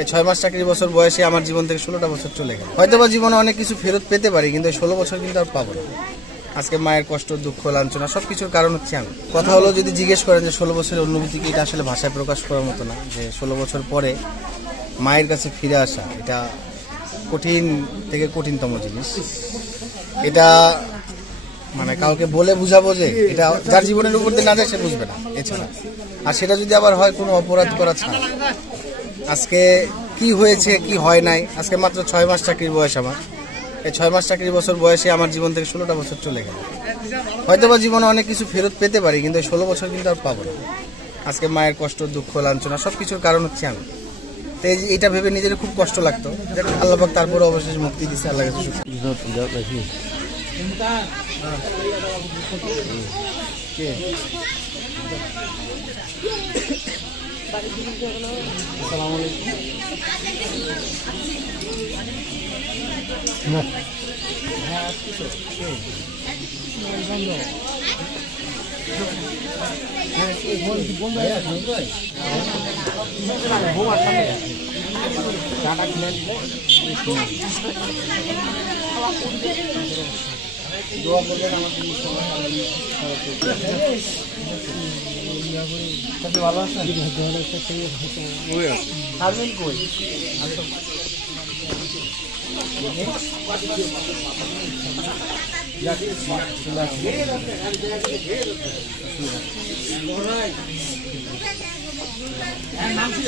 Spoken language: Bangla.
এই 6 মাস চাকরির বছর বয়সে আমার জীবন থেকে 16টা বছর চলে গেল। হয়তোবা জীবনে অনেক কিছু ফেরত পেতে পারি, কিন্তু 16 বছর কিন্তু আর পাবো না। আজকে মায়ের কষ্ট, দুঃখ, লাঞ্ছনা সবকিছুর কারণ হচ্ছে আমি। কথা হলো, যদি জিজ্ঞেস করেন যে 16 বছরের অনুভূতি কি, এটা আসলে ভাষায় প্রকাশ করার মতো না। যে 16 বছর পরে মায়ের কাছে ফিরে আসা, এটা কঠিন থেকে কঠিনতম জিনিস। এটা মানে কাউকে বলে বুঝাবো যে এটা যার জীবনের উপর দিয়ে না যায় সে বুঝবে না, এছাড়া। আর সেটা যদি আবার হয় কোনো অপরাধ করা ছাড়া। আজকে কি হয়েছে কি হয় নাই, আজকে মাত্র 6 মাস চাকরির বয়স আমার। এই 6 মাস চাকরির বছর বয়সে আমার জীবন থেকে 16টা বছর চলে গেল। হয়তোবা জীবনে অনেক কিছু ফেরত পেতে পারি, কিন্তু 16 বছর কিন্তু আর পাবো না। আজকে মায়ের কষ্ট, দুঃখ, লাঞ্ছনা সবকিছুর কারণ হচ্ছে আমি। তো এইটা ভেবে নিজের খুব কষ্ট লাগতো। আল্লাহ পাক তারপরে অবশেষে মুক্তি দিচ্ছে, আল্লাহ কাছে শুকরিয়া। দোয়া করবেন আমার জন্য। ভালো আছেন? থাকবেন কই? নাম ছিল